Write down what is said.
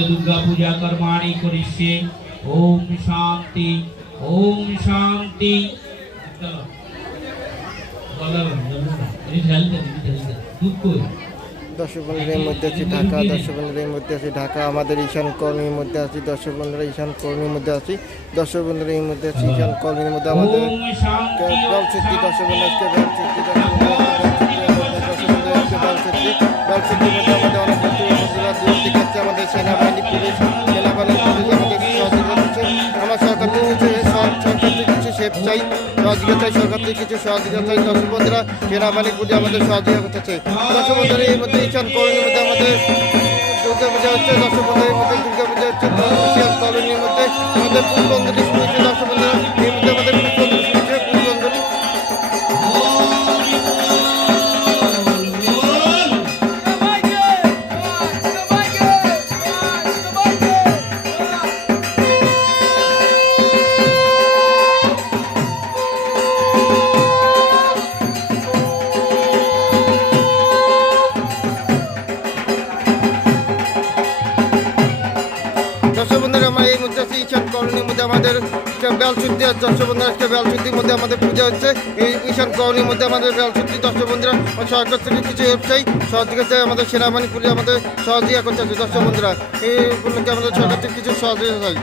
दुर्गा पूजा कर्माणि करिष्ये। ओम शांति ओम शांति। दर्शक बंधुरा मध्य ढाका दर्शक बंधुरा मध्य ढाका ईशान कॉलोनी मध्य दर्शक बंधुरा ईशान कॉलोनी मध्य दर्शक बंधुरा मध्य ईशान कॉलोनी मध्य दर्शक बंधुरा सेनाबाहिनी पुलिस চাই সহযোগিতা সরকার থেকে কিছু সহযোগিতা চাই দর্শক বন্ধুরা সেনাবাহিনী পুলিশ আমাদের সহযোগিতা করতে চাই দর্শক বন্ধুরা এই মধ্যে ঈশান কলোনির মধ্যে আমাদের দুর্গা পূজা হচ্ছে দর্শক বন্ধুরা এই মধ্যে দুর্গা পূজা হচ্ছে ঈশান কলোনির মধ্যে আমাদের পুষ্পাঞ্জলি শুনেছে দর্শক বন্ধুরা এই মধ্যে আমাদের পুষ্পাঞ্জলি শুনেছে পুষ্পাঞ্জলি দর্শক বন্ধুরা আমরা এই মুহূর্তে আছি ঈশান কলোনির মধ্যে আমাদের বেলশুদ্ধি দর্শক বন্ধুরা আজকে বেলশুদ্ধির মধ্যে আমাদের পূজা হচ্ছে এই ঈশান কলোনির মধ্যে আমাদের বেলশুদ্ধি দর্শক বন্ধুরা সরকার থেকে কিছু হেল্প চাই সহযোগিতা আমাদের সেনাবাহিনী পুলিশ আমাদের সহযোগিতা করতে আছে দর্শক বন্ধুরা এই উপলক্ষে আমাদের সরকার থেকে কিছু সহযোগিতা চাই।